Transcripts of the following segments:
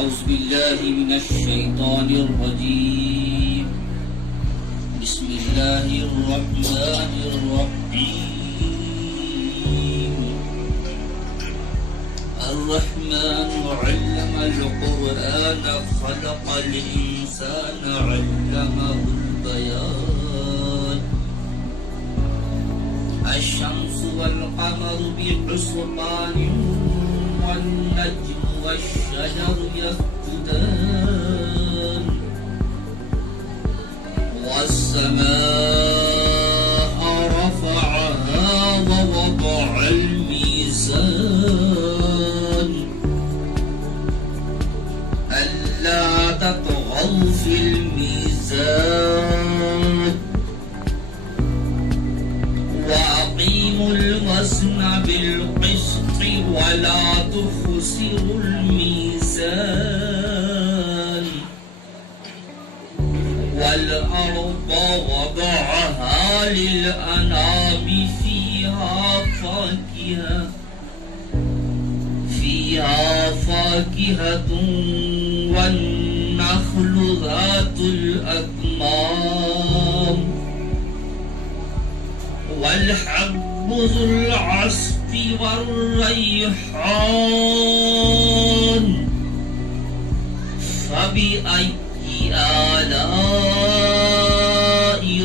أعوذ بالله من الشيطان الرجيم. بسم الله الرحمن الرحيم. الرحمن علم القرآن خلق الإنسان علمه البيان. الشمس والقمر بحسبان والنجم والشجر يسجدان والسماء رفعها ووضع الميزان ألا تطغوا في الميزان وأقيموا الوزن بالقسط ولا تخسروا الميزان والأرض وضعها للأنام فيها فاكهة والنخل ذات الأكمام والحب ذو العصف والريحان فبأي آلاء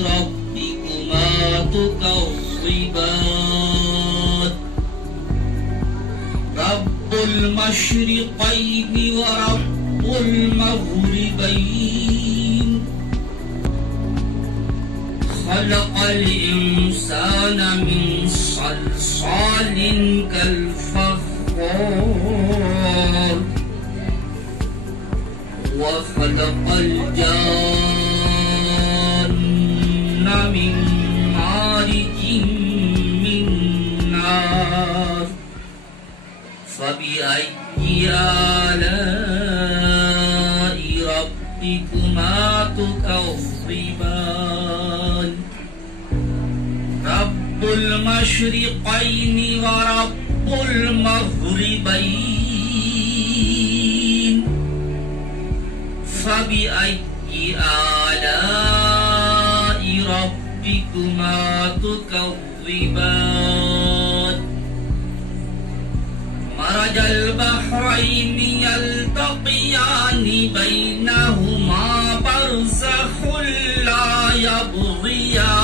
ربكما تكذبان رب المشرقين ورب المغربين خلق الإنسان من صلصال كالفخار وخلق الجان من مارج من نار فبأي آلاء ربكما تكذبان رب المشرقين ورب المغربين فبأي آلاء ربكما تكذبان مرج البحرين يلتقيان بينهما برزخ لا يبغيان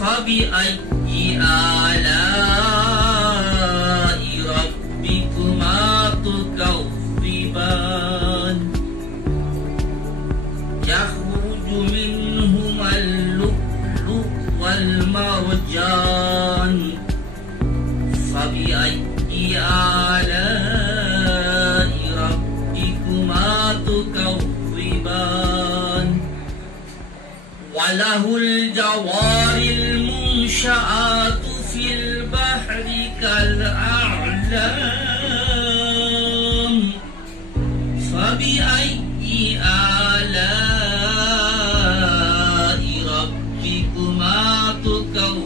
فبأي آلاء ربكما تكذبان يخرج منهما اللؤلؤ والمرجان فبأي آلاء ربكما تكذبان وله الجوار المنشآت في البحر كالأعلام فبأي آلاء ربكما تكذبان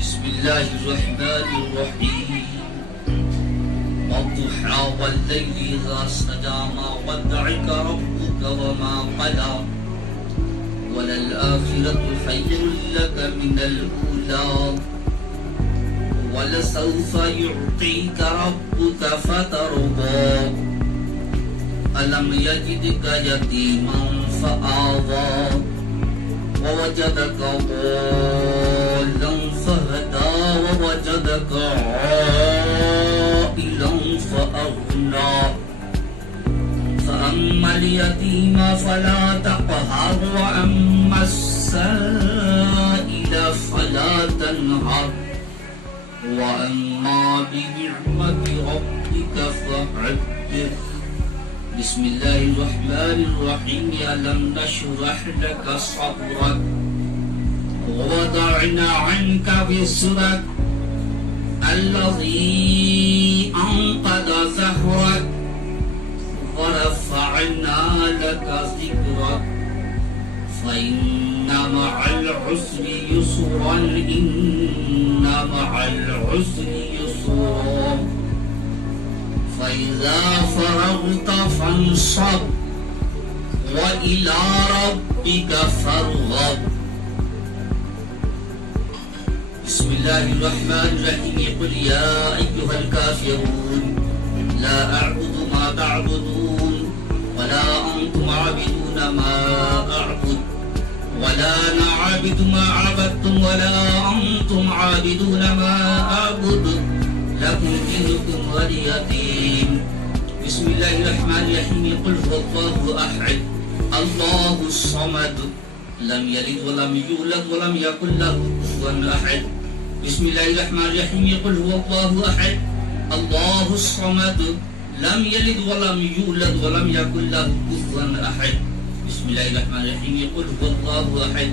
بسم الله الرحمن الرحيم والضحى والليل إذا سجى ما ودعك ربك وما قلى وللآخرة خير لك من الأولى ولسوف يعطيك ربك فترضى ألم يجدك يتيما فآوى ووجدك ضالا فهدى ووجدك عائلا فأغنى فأما اليتيم فلا تقهر وأما السائل فلا تنهر وأما بنعمة ربك فحدث بسم الله الرحمن الرحيم ألم نشرح لك صدرك ووضعنا عنك وزرك الذي أنقض ظهرك ورفعنا لك ذكرك فإن مع العسر يسرا إن مع العسر يسرا فإذا فرغت فانصب وإلى ربك فارغب. بسم الله الرحمن الرحيم. قل يا أيها الكافرون لا أعبد ما تعبدون ولا أنتم عابدون ما أعبد ولا أنا عابد ما عبدتم ولا أنتم عابدون ما أعبد لكم دينكم ولي دين. بسم الله الرحمن الرحيم. قل هو الله أحد الله الصمد لم يلد ولم يولد ولم يكن له كفوا أحد. بسم الله الرحمن الرحيم. قل هو الله أحد الله الصمد لم يلد ولم يولد ولم يكن له كفوا أحد. بسم الله الرحمن الرحيم. قل هو الله أحد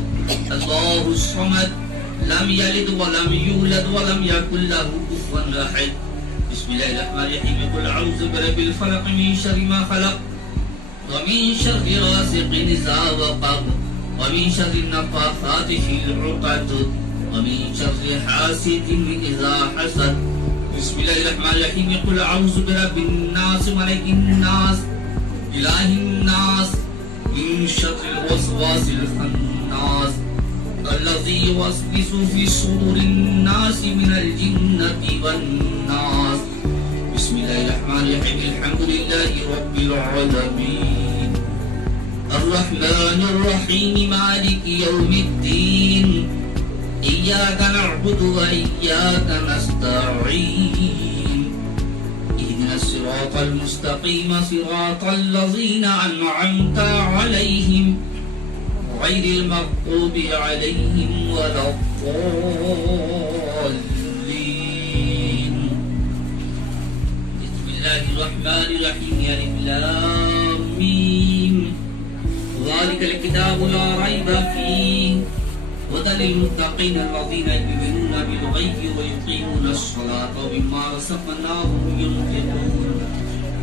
الله الصمد لم يلد ولم يولد ولم يكن له كفوا أحد. بسم الله الرحمن الرحيم. قل أعوذ برب الفلق من شر ما خلق ومن شر غاسق إذا وقب ومن شر النفاثات في العقد ومن شر حاسد إذا حسد. بسم الله الرحمن الرحيم. قل أعوذ برب الناس ملك الناس إله الناس من شر الوسواس الخناس الذي يوسوس في صدور الناس من الجنة والناس. بسم الله الرحمن الرحيم. الحمد لله رب العالمين الرحمن الرحيم مالك يوم الدين إياك نعبد وإياك نستعين اهدنا الصراط المستقيم صراط الذين أنعمت عليهم غير المغضوب عليهم ولا الضالين. بسم الله الرحمن الرحيم. ألف لام ميم ذلك الكتاب لا ريب فيه هدى للمتقين الذين يؤمنون بالغيب ويقيمون الصلاة ومما رزقناهم ينفقون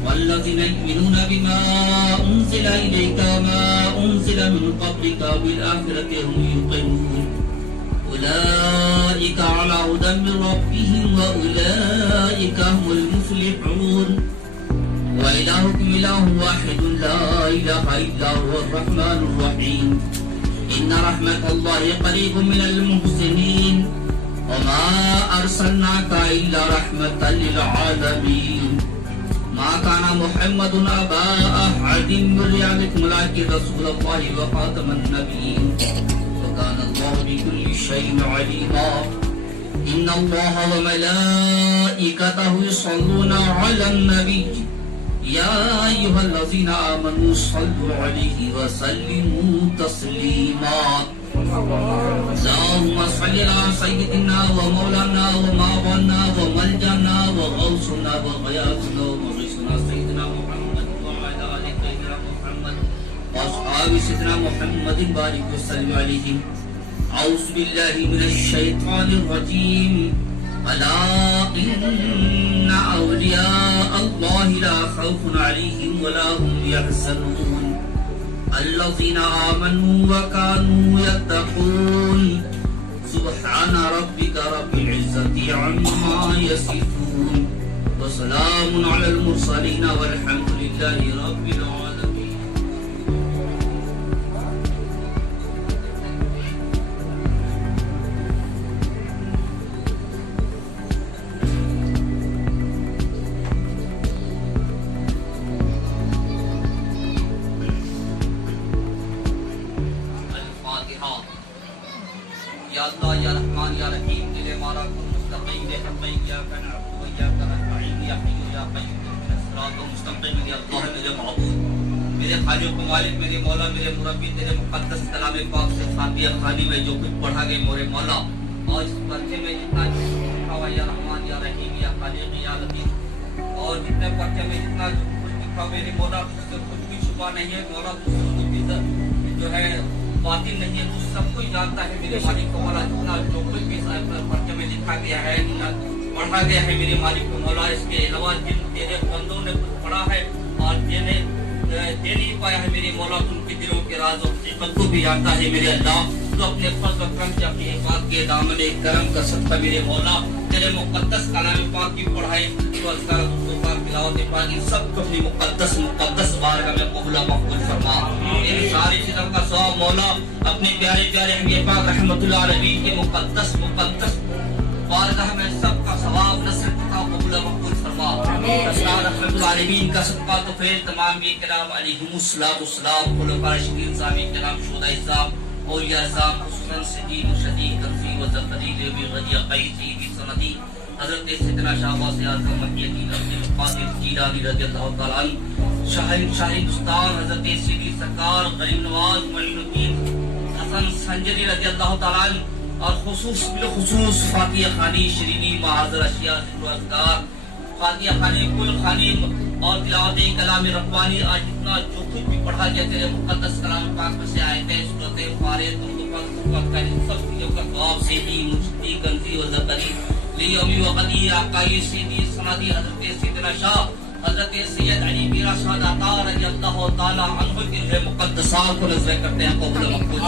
والذين يؤمنون بما أنزل إليك وما أنزل من قبلك وبالآخرة هم يوقنون أولئك على هدى من ربهم وأولئك هم المفلحون. وإلهكم إله واحد لا إله إلا هو الرحمن الرحيم. إن رحمة الله قريب من المحسنين وما أرسلناك إلا رحمة للعالمين. ما كان محمد أبا أحد من رجالكم ولكن رسول الله وخاتم النبيين وكان الله بكل شيء عليما. إن الله وملائكته يصلون على النبي يا أيها الذين آمنوا صلوا عليه وسلموا تسليما. اللهم صل على سيدنا ومولانا ومعبدنا وملجأنا وغوثنا وغياثنا ومغيثنا سيدنا محمد وعلى آل سيدنا محمد وأصحاب سيدنا محمد بارك وسلم عليهم. أعوذ بالله من الشيطان الرجيم. ألا إن أولياء الله لا خوف عليهم ولا هم يحزنون الذين آمنوا وكانوا يتقون. سبحان ربك رب العزة عما يصفون وسلام على المرسلين والحمد لله رب العالمين. یا اللہ یا رحمان یا رحیم دل ہمارا کن مستقیم حق ایاک نعبد و ایاک نستعین یا حی یا قیوم اهدنا الصراط المستقیم. یا اللہ میرے معبود میرے خالق و مالک میرے مولا میرے مربی تیرے مقدس کلام پاک سے خاتیہ خانی میں جو کچھ پڑھا گئے میرے مولا اور اس پرچے میں جتنا لکھا ہوا یا رحمان یا رحیم یا خالق یا لطیف اور جتنے پرچے میں جتنا کچھ لکھا میرے مولا اس سے کچھ بھی شبہ نہیں ہے مولا تجھ سے کچھ بھی جو ہے باطل نہیں ہے تو سب کچھ جانتا ہے میرے مالک کو مولا جتنا جو کچھ بھی پرچے میں لکھا گیا ہے پڑھا گیا ہے میرے مالک کو مولا اس کے علاوہ جن تیرے بندوں نے کچھ پڑھا ہے اور دے نہیں پایا ہے میرے مولا ان کے دلوں کے کے راز و حقیقت کو بھی جانتا ہے میرے اللہ. تو اپنے فضل و کرم سے اپنے پاک کے دامن کرم کا صدقہ میرے مولا تیرے مقدس کلام پاک کی پڑھائی تو اذکار و پاک تلاوت پاک ان سب کو اپنی مقدس بارگاہ میں قبول و مقبول فرما. میری ساری چیزوں کا ثواب مولا اپنے پیارے پیارے حبیب پاک رحمت اللہ علیہ کے مقدس بارگاہ میں سب کا ثواب نصرت کا قبول و مقبول فرما. اسرار رحمت العالمین کا صدقہ تو پھر تمام بھی کرام علیہم السلام خلفاء راشدین صحابہ کرام شہداء اعظام اولیاء اعظام خصوصاً سدید و شدید تنظیم و زفدیل ابی غدی قید سیدی سندی حضرت سیدنا شاہ عباس اعظم مکی الدین عبد القادر جیلانی رضی اللہ تعالیٰ عنہ شاہ ہندوستان حضرت سیدی سرکار غریب نواز معین الدین حسن سنجری رضی اللہ تعالیٰ عنہ اور بالخصوص فاتحہ خانی شرینی معاذر اشیاء ذکر و اذکار فاتحہ خانی کل خانی اور تلاوت کلام ربانی آج اتنا جو کچھ بھی پڑھا گیا تیرے مقدس کلام پاک میں سے آئے تھے سورت فارغ سب چیزوں کا ثواب سیدی مجدی کنزی و زبری لی امی و غدی آقائی سیدی سندی حضرت سیدنا شاہ حضرت سید علی میرا شاہ عطا رضی اللہ تعالی عنہ کے مقدسات کو نظر کرتے ہیں قبول مقبول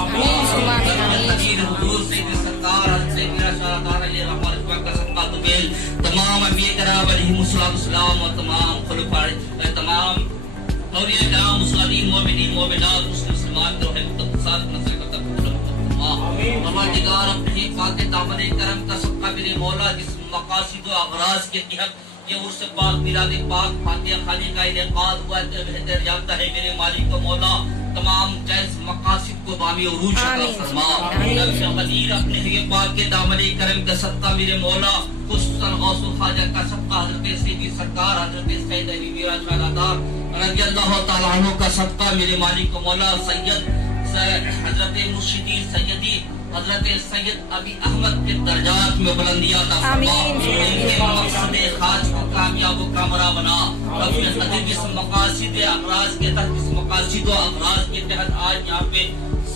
حضور سید سرکار حضرت میرا شاہ عطا رضی اللہ عنہ کا صدقہ قبول تمام انبیاء کرام علیہم السلام و تمام خلفاء تمام اولیاء کرام مسلمین مومنین مومنات مسلمان کے روح مقدسات کو نظر کرتے ہیں قبول مقبول. پروردگار اپنے پاک دامن کرم کا صدقہ میرے مولا جس مقاصد و اغراض کے تحت یہ عرس پاک میلاد پاک فاتحہ خانی کا انعقاد ہوا ہے بہتر جانتا ہے میرے مالک و مولا تمام جائز مقاصد کو بامی عروج عطا فرما. رب قدیر اپنے یہ پاک کے دامن کرم کا صدقہ میرے مولا خصوصاً غوث الخواجہ کا صدقہ حضرت سیدی سرکار حضرت سید علی میرا شاہ عطا رضی اللہ تعالیٰ عنہ کا صدقہ میرے مالک و مولا سید حضرت مرشدی سیدی حضرت سید ابی احمد کے درجات میں بلندیاں عطا فرما. ان کے مقصد خاص کو کامیاب و کامرا بنا. رب قدیر جس مقاصد اغراض کے تحت جس مقاصد و اغراض کے تحت آج یہاں پہ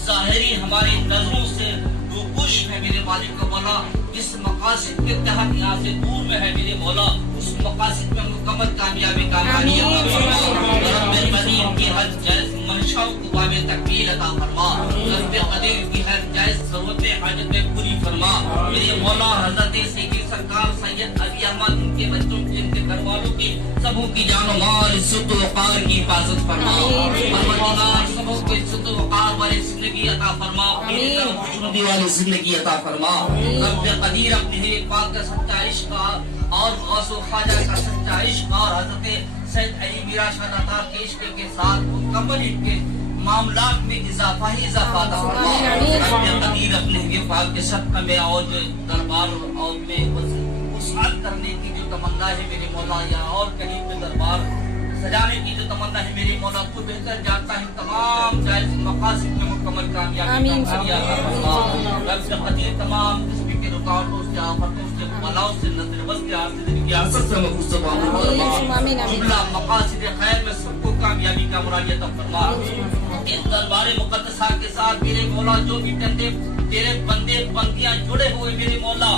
ظاہری ہماری نظروں سے روپوش ہے میرے مالک و مولا جس مقاصد کے تحت یہاں سے دور میں ہے میرے مولا اس مقاصد میں مکمل کامیابی کامرانی عطا فرما. رب قدیر کی ہر جائز منشاؤں کو بام تکمیل عطا فرما. رب قدیر کی ہر جائز ضرورت حاجتیں پوری فرما. میرے مولا حضرت سیدی سرکار سید ابی احمد ان کے بچوں کی ان کے گھر والوں کی سبوں کی جان و مال عزت و وقار کی حفاظت فرما. پروردگار سبوں کو عزت و وقار والی زندگی عطا فرما. خوشنودی والی زندگی عطا فرما. رب قدیر اپنے پاک کا سچا عشق اور غوث و خواجہ کا سچا عشق اور حضرت سید علی میرا شاہ عطا کے عشق کے ساتھ مکمل ان کے معاملات میں اضافہ ہی اضافہ عطا فرما. رب قدیر اپنے یہ پاک کے صدقہ میں اور جو دربار اور میں وسعت کرنے کی جو تمنا ہے میرے مولا یا اور کہیں پہ دربار سجانے کی جو تمنا ہے میری مولا تو بہتر جانتا ہے تمام جائز مقاصد میں مکمل کامیابی عطا فرما. رب قدیر تمام قسم کے رکاوٹوں سے آفتوں سے بلاؤں سے نظر بس کے حاصل کی حاصل سے محفوظ فرما. جملہ مقاصد خیر میں سب کو کامیابی کا مراد عطا فرما. اس دربار مقدسہ کے ساتھ میرے مولا جو بھی تیرے بندے بندیاں جڑے ہوئے میرے مولا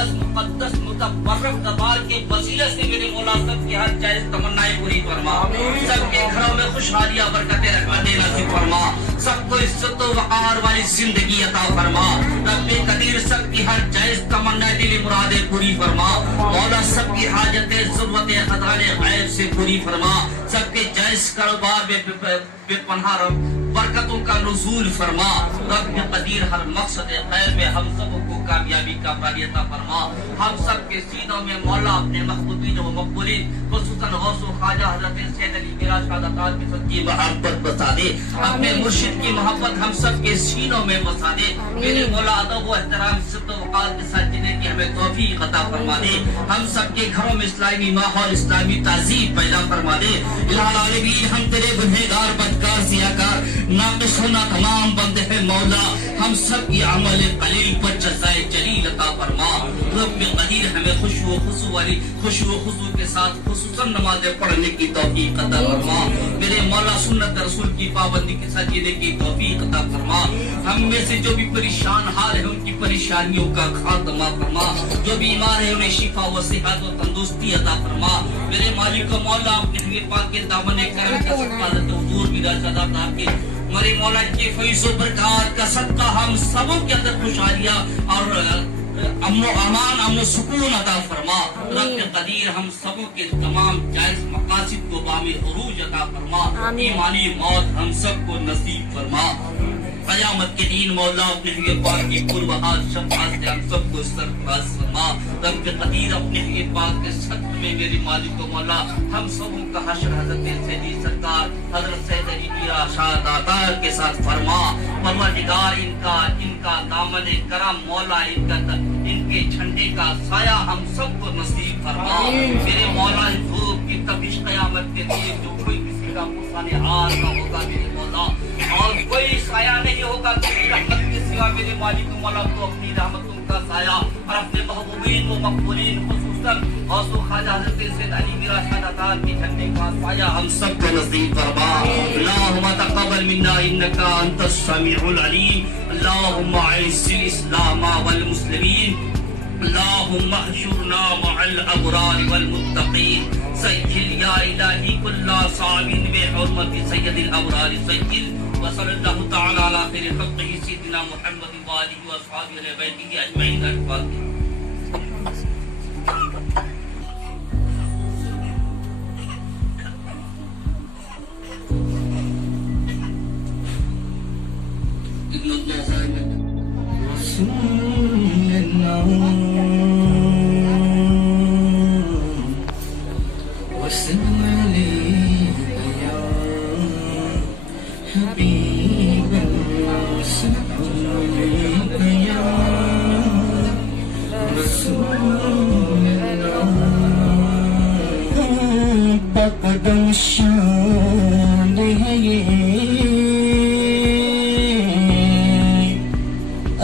اس مقدس متبرک دربار کے وسیلے سے میرے مولا سب کی ہر جائز تمنائیں پوری فرما. سب کے گھروں میں خوشحالیاں برکتیں رحمتیں نصیب فرما. سب کو عزت و وقار والی زندگی عطا فرما. رب قدیر سب کی ہر جائز تمنا دلی مرادیں پوری فرما. مولا سب کی حاجتیں ضرورتیں خزانے غیب سے پوری فرما. سب کے جائز کاروبار میں بے پناہ برکتوں کا نزول فرما. رب قدیر ہر مقصد خیر میں ہم سب کو کامیابی کا عطا فرما. ہم سب کے سینوں میں مولا اپنے محبوبین و مقبولین خصوصاً غوث و خواجہ حضرت سید علی میرا شاہ عطا کی سچی محبت بسا دے. اپنے مرشد کی محبت ہم سب کے سینوں میں بسا دے. میرے مولا ادب و احترام عزت و وقار کے ساتھ جینے کی ہمیں توفیق عطا فرما دے. ہم سب کے گھروں میں اسلامی ماحول اسلامی تہذیب پیدا فرما دے. الہ العالمین ہم تیرے گنہگار بدکار سیاکار ناقص ہونا تمام بندے ہیں مولا. ہم سب کی عمل قلیل پر جزائے جلیل عطا فرما. رب قدیر ہمیں خشوع و خضوع کے ساتھ خصوصاً نمازیں پڑھنے کی توفیق عطا فرما. میرے مولا سنت رسول کی پابندی کے ساتھ جینے کی توفیق عطا فرما. ہم میں سے جو بھی پریشان حال ہے ان کی پریشانیوں کا خاتمہ فرما. جو بیمار ہے انہیں شفا و صحت و تندرستی عطا فرما. میرے مالک و مولا اپنے پاک کے دامن کرم کا صدقہ حضرت حضور میرا شاہ عطا کے ہمارے مولا کے فیض و برکات کا صدقہ ہم سبوں کے اندر خوشحالیاں اور امن و امان، امن و سکون عطا فرما۔ رب قدیر ہم سبوں کے تمام جائز مقاصد کو بامِ عروج عطا فرما۔ ایمانی موت ہم سب کو نصیب فرما۔ قیامت کے دن مولا اپنے حبیب پاک کی قربات شفاعت سے ہم سب کو سرفراز فرما۔ رب قدیر اپنے حبیب پاک کے صدقے میں میری مالک و مولا ہم سبوں کا حشر حضرت سیدی سرکار حضرت سید علی میاں شاہ داتار کے ساتھ فرما۔ پروردگار ان کا دامن کرم مولا ان کے جھنڈے کا سایہ ہم سب کو نصیب فرما۔ میرے مولا دھوپ کی تپش قیامت کے دن جو کوئی کسی کا مسان حال نہ ہوگا میرے مولا، اور کوئی سایہ نہیں ہوگا تیری رحمت کے سوا میرے مالک و مولا، تو اپنی رحمتوں کا سایہ اور اپنے محبوبین و مقبولین خصوصاً غوث و خواجہ حضرت سید علی میرا شاہ داتار کے جھنڈے کا سایہ ہم سب کو نصیب فرما۔ اللہم تقبل منا انکا انت السمیع العلیم۔ اللہم اعز الاسلام والمسلمین۔ اللہم احشرنا مع الابرار والمتقین۔ سجل یا الہی کل صعب بحرمت سید الابرار سجل۔ وصلی اللہ تعالی علی خیر خلقہ سیدنا محمد وآلہ واصحابہ اہل بیتہ اجمعین۔ الفاتحہ۔ قدم شان ہے یہ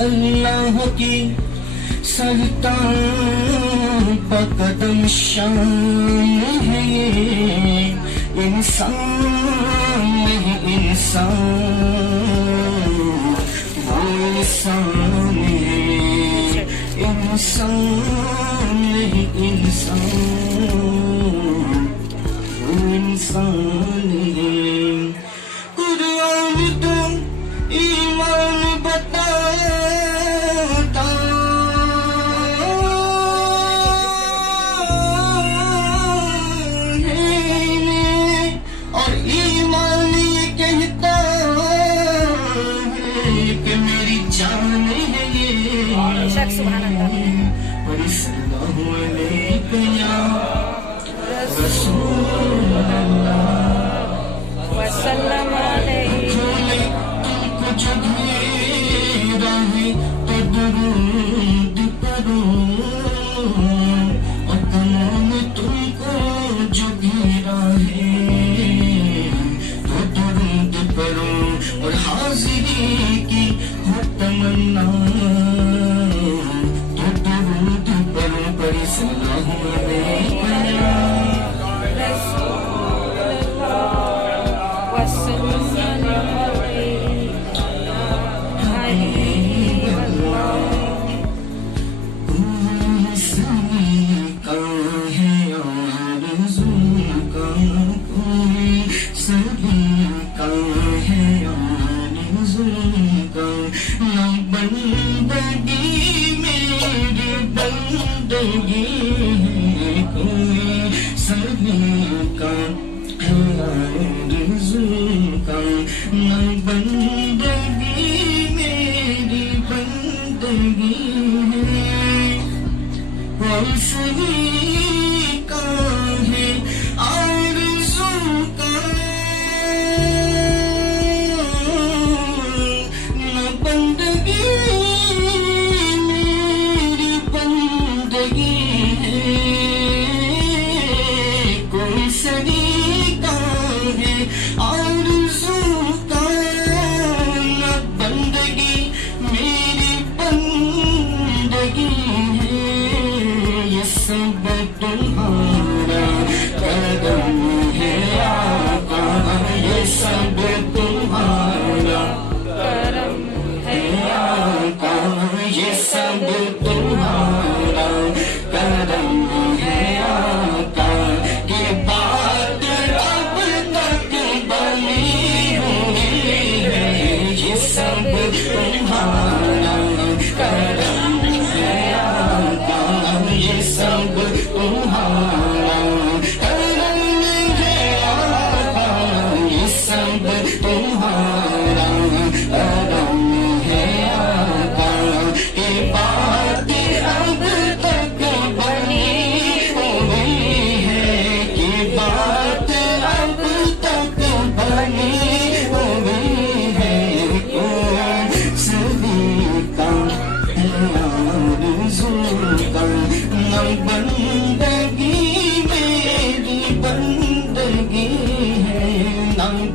اللہ کی سلطان، قدم شان ہے یہ انسان نہیں انسان، وہ انسان ہے انسان نہیں انسان، انسان ہے۔ قرآن تو ایمان بتاتا ہے اور ایمان یہ کہتا ہے کہ میری جان ہے یہ، اور صلی اللہ علیہ یا رسول وسلم علیہ۔ تم کو جب میرا ہے تو درود کرو، اور تمام تم کو جو گھیرا ہے تو درود کرو، اور حاضری کی ہو تمنا تو درود کرو، پر صلی اللہ علیہ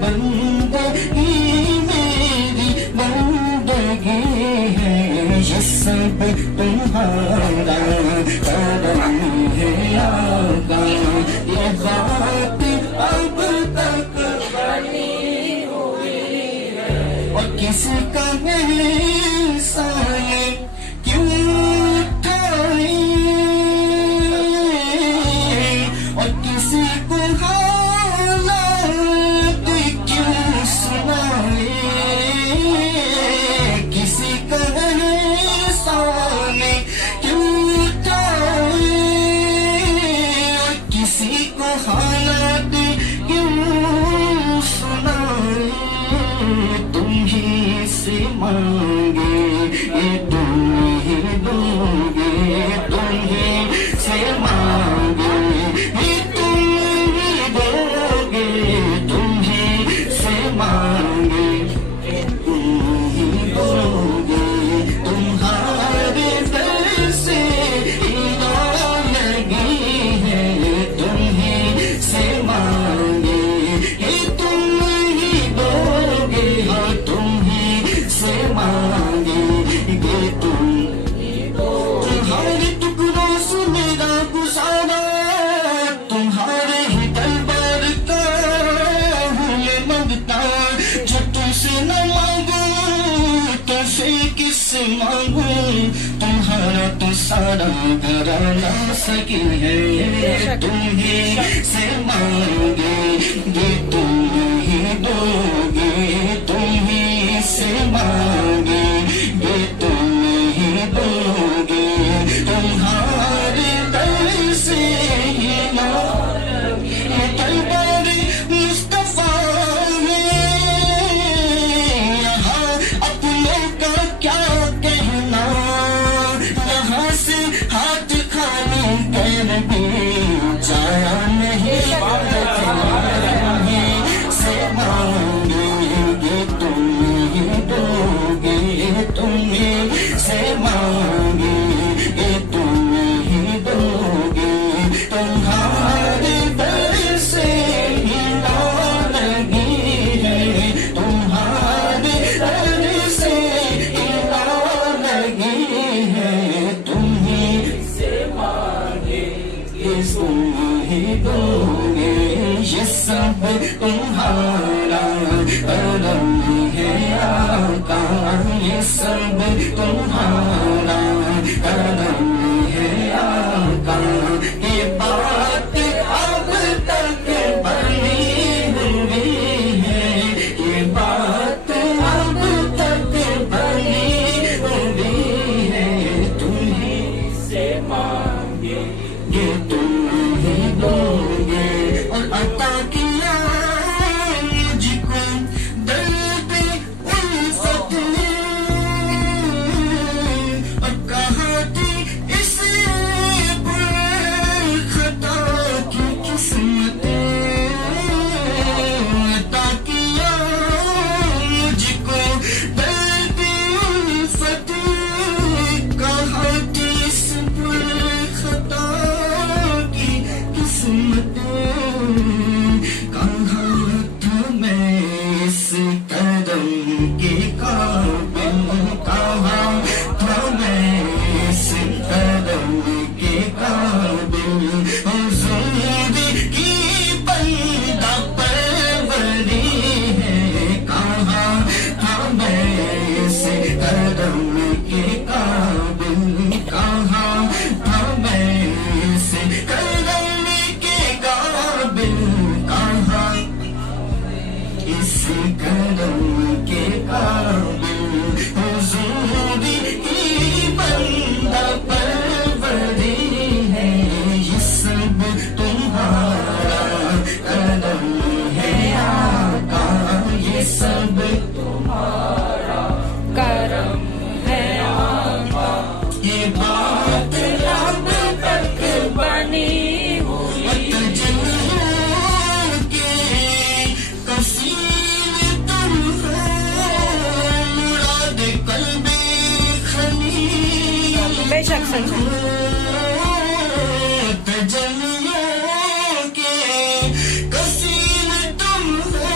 بندگی میری بندگی ہے، یہ سب تمہارا کرم ہے آقا، یہ بات اب تک بنی ہوئی ہے، اور کسی کا نہیں سائے کیوں اٹھائی، اور کسی کو حالات کیوں سنائے، کسی کا احسان کیوں اٹھائے، اور کسی کو حالات کیوں سنائے، تم ہی سے مانگے یہ تم ہی دو گے، تم ہی سے مانگے یہ تم ہی دو گے، تم ہی سے مانگے یہ تم ہی دو گے، تمہارے در سے ایمان لگی ہے، تم ہی سے مانگے یہ تم ہی دو گے، ہاں تم ہی سے مانگے یہ تم تمہارے ٹکڑوں سے میرا گزارا، تمہارے ہی دربار کا ہوں میں منگتا، جو تم سے نہ مانگوں تو سے کس سے مانگوں، تمہارا تو سارا گھرانہ سکین ہے، تم ہی سے مانگے یہ تم ہی دو گے، تم ہی سے مانگے یہ تم ہی دو گے، تمہارے در سے ہی دربار مصطفیٰ ہے، یہاں اپنوں کا کیا کہنا، یہاں سے ہاتھ کھانے کر بھی جایا نہیں، تم ہی سے مانگے یہ تم ہی دو گے، تم ہی سے مانگے یہ تم ہی دو گے، تمہارے در سے ہی لگی ہے، تمہارے در سے ہی لگی ہے، تم ہی سے مانگے یہ تم ہی دو گے، یہ سب تمہارا کرم ہے آقا، یہ سب تمہارا کرم ہے آقا، یہ بات اب تک بنی ہوئی ہے، یہ بات اب تک بنی ہوئی ہے، تم ہی سے مانگے یہ تم ہی دو گے، اور عطا کیا مجھ کو درد الفت نے، اور کہا تھی اسے پر خطا کی قسمت، عطا کیا مجھ کو درد الفت، کہا تھی اس پر خطا کی قسمت، کہاں تھا میں اس قدم کے قابل، کہاں تھا میں اس قدم کے قابل، حضور کی بندہ پروری ہے، کہاں تھا میں اس قدم کے قابل، کہاں تھا میں اس قدم کے قابل، کہاں اس قدم کے قابل، حضور کی بندہ پروری ہے، یہ سب تمہارا کرم ہے آقا، یہ سب تمہارا کرم ہے آقا، یہ بات اب تک بنی ہوئی تجلیوں کے کثیر تم ہو، مراد قلب خلیل، بے شک سچ تجلیوں کے کثیر تم ہو،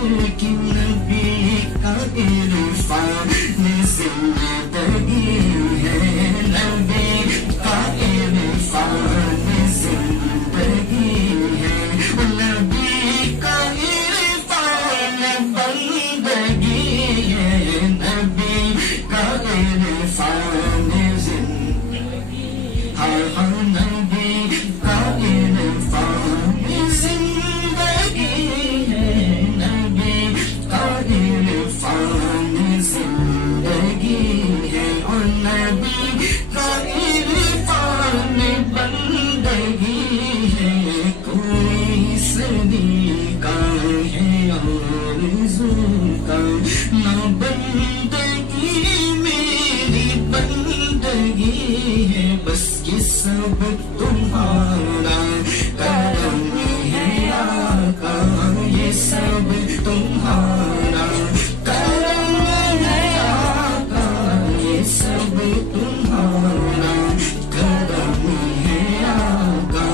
کہ نبی کا عرفان زندگی ہے نبی کا عرفان زندگی ہے نبی کا عرفان بندگی ہے نبی کا عرفان زندگی ہر نبی کا عرفان زندگی ہے نبی کا عرفان زندگی ہے اور نبی کا عرفان بندگی ہے کوئی صدی کا ہے آرزو کا نہ بندگی میری بندگی ہے بس یہ سب تمہارا کرم ہے آقا یہ سب تمہارا کرم ہے آقا یہ سب تمہارا کرم ہے آقا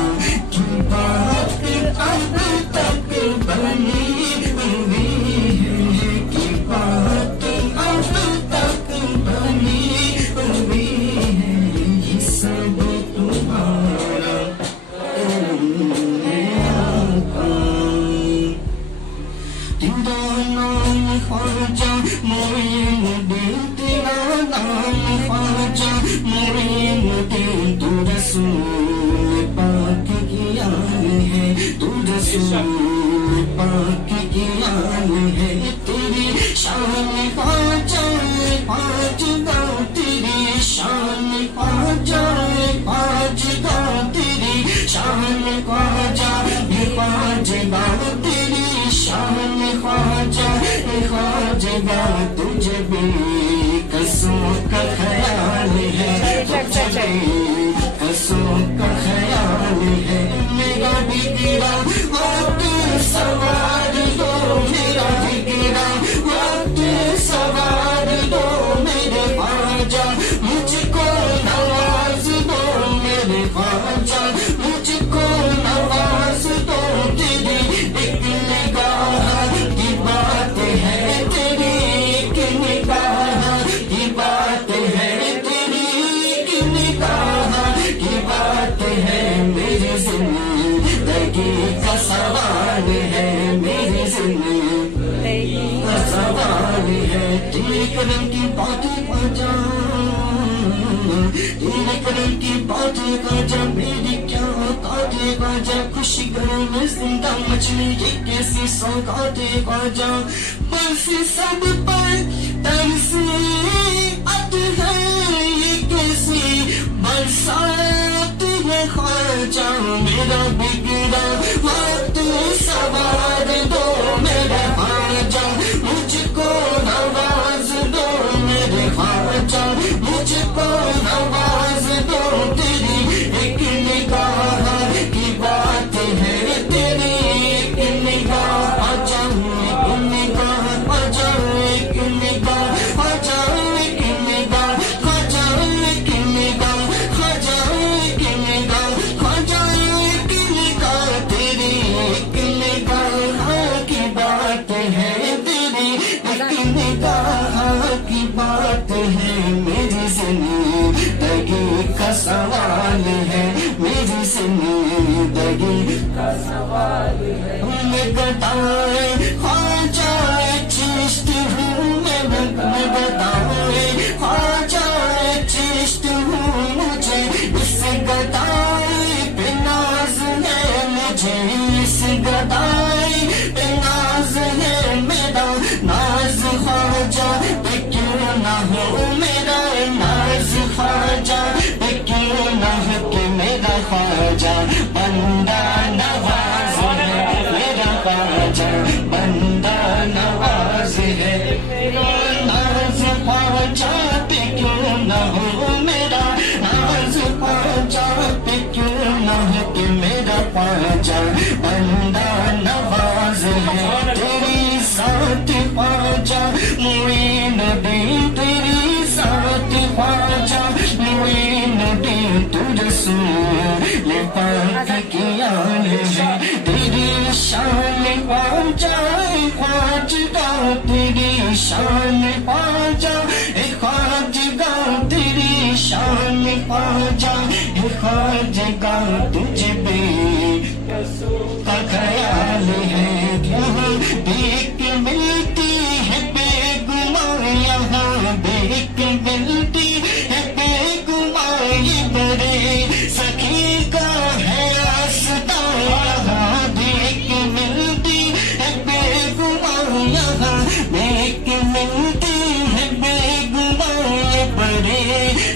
کی بات اب تک بنی ہوئی ہے کی بات اب تک بنی ہوئی ہے یہ سب تمہارا کرم ہے آقا تیرا نام خواجہ معین الدین تیرا نام خواجہ معین الدین تو رسول پاک کی آن ہے تو رسول پاک کی آن ہے تیری شان خواجہ پانچ گاؤں تیری شان خواجہ پانچ گاؤں تیری شان خواجہ پانچ گاؤں تیری شان خواجہ خواجہ تجھے بھی قصوں کا خیال ہے تجھے بھی قصوں کا خیال ہے میرا بھی گرا وقت سوار دو میرا بھی گرا وقت سوار دو میرے خواجہ مجھ کو نواز دو میرے خواجہ مجھ کو نواز دو تیری ایک نگاہ کی بات ہے تیری ایک نگاہ کی بات ہے تیری ایک نگاہ کی بات ہے میری زندگی کا سوال ہے میری زندگی کا سوال ہے تیرے کرم کی باتیں خواجہ تیرے کرم کی باتیں خواجہ میری کیا اوقاتیں خواجہ خوشی گھروں میں زندہ مچھلی یہ کیسی سوگاتیں خواجہ برس سب پر ترسیعت ہے یہ کیسی برسات ہے خواجہ میرا بگڑا وقت سوار دو میرا خواجہ مجھ کو نواز دو میرے خواجہ مجھ کو نواز دو تیری ایک نگاہ کی بات ہے تیری ایک نگاہ خواجہ ایک نگاہ خواجہ ایک نگاہ خواجہ ایک نگاہ خواجہ ایک نگاہ خواجہ ایک نگاہ خواجہ ایک نگاہ تیری ایک نگاہ کی بات ہے تیری ایک نگاہ کی بات ہے میری زندگی کا سوال ہے میری زندگی کا سوال ہے میں بتائے خواجہ چشت ہوں میں بتائے خواجہ چشت ہوں مجھے اس گدائی پہ ناز ہے مجھے اس گدائی پہ ناز ہے میرا ناز خواجہ پہ کیوں نہ ہو میرا ناز خواجہ پہ کیوں نہ ہو کہ میرا خواجہ بندہ نواز ہے میرا خواجہ بندہ نواز ہے میرا ناز خواجہ پہ کیوں نہ ہو میرا ناز خواجہ پہ کیوں نہ ہو کہ میرا خواجہ بندہ نواز ہے تیری ساتھ خواجہ معین الدین تیری ساتھ خواجہ معین الدین تو رسول پاک کی آن ہے تیری شان پا جائے خواجہ تیری شان پا جائے خواجہ تیری شان پا جائے خواجہ تجھ بے کا خیال ہے یہاں دیکھ ملتی ہے بے گماں یہاں دیکھ ملتی ہے بے گماں یہ بڑے سخی کا ہے راستہ یہاں دیکھ ملتی ہے بے گماں یہاں دیکھ ملتی ہے بے گماں یہ بڑے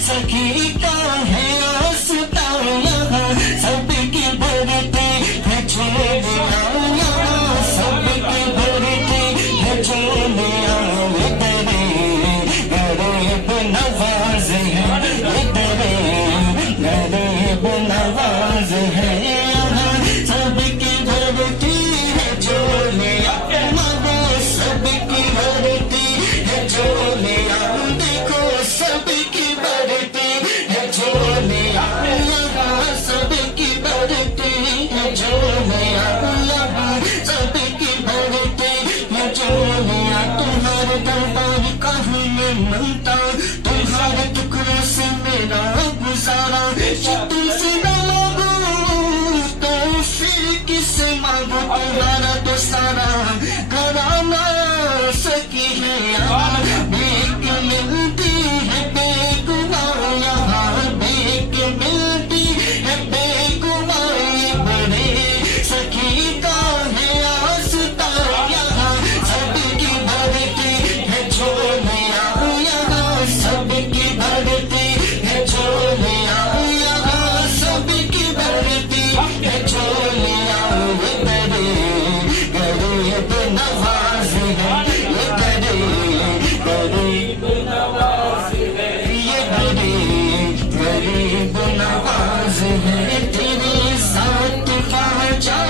سخی کا ہے راستہ یہاں سب کی بڑھتے ہے چھوڑیا یہاں سب کی بڑھتے ہے چھوڑیا یہ بڑے غریب نواز ہے یہ بڑے غریب نواز ہے یہاں سب کی بڑھتی ہے چھوڑیا مگو سب کی بڑھتی ہے چھوڑیا دیکھو سب کی بڑھتی ہے چھوڑیا یہاں سب کی بڑھتی ہے چھوڑیا یہاں سب کی بڑھتی ہے چھوڑیا تمہارے دربار کا ہوں میں منتا تمہارے ٹکڑوں سے میرا گزارا کہ تم سے نہ مانگو تو پھر کس سے مانگو تمہارا تو سارا کرانا سکی ہے یہاں بیک ملتی ہے بے گناہ یہاں بیک ملتی ہے بے گناہ یہ بڑے سخی کا ہے آستہ یہاں سب کی بڑھتی ہے چھوڑیا یہاں سب کی بڑھتی ہے چھوڑیا یہاں سب کی بڑھتی ہے چھوڑیا یہ بڑے غریب نواز ہے یہ بڑے غریب نواز ہے یہ بڑے غریب نواز ہے تیری ذات خواجہ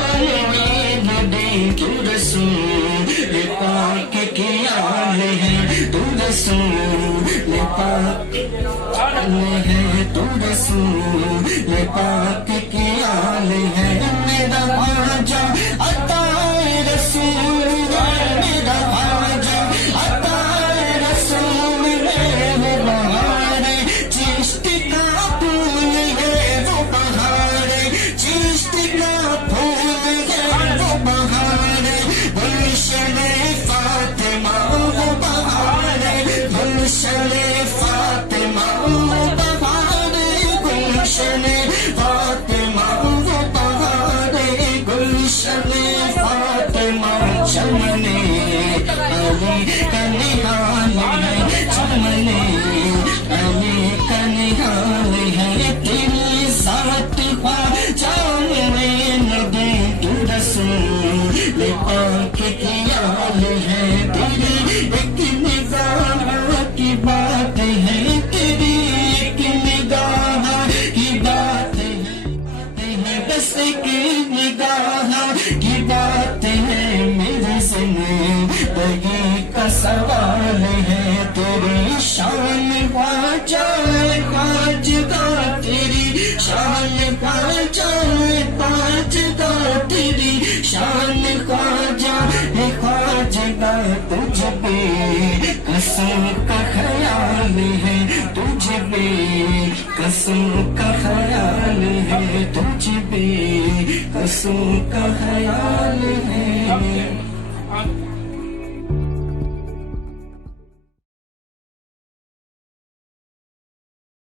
میں بڑے تو رسول پاک کی آل ہے تو رسول پاک ہے تو رسول پاک کی آل ہے میرا خواجہ عطا رسول میرا خواجہ عطا رسول ہے وہ بہار چشت کا پھول ہے وہ بہار چشت کا پھول ہے وہ بہار گلشن فاطمہ وہ بہار گلشن فاطمہ وہ بہار گلشن فاطمہ وہ بہار گلشن فاطمہ چمنے علی کا نہال ہے چمنے علی کا نہال ہے تیری ذات خواجہ میں ندی تو رسول پاک کی آل ہے تیری ایک نگاہ کی بات ہے تیری ایک نگاہ کی بات ہے بس ایک نگاہ کی بات ہے میری زندگی کا سوال ہے تیری شان خواجہ خواجہ تیری شان خواجہ خواجہ تیری شان خواجہ خواجہ تجھ پہ قسم کا خیال ہے تجھ پہ قسم کا خیال ہے تجھ پہ قسم کا خیال ہے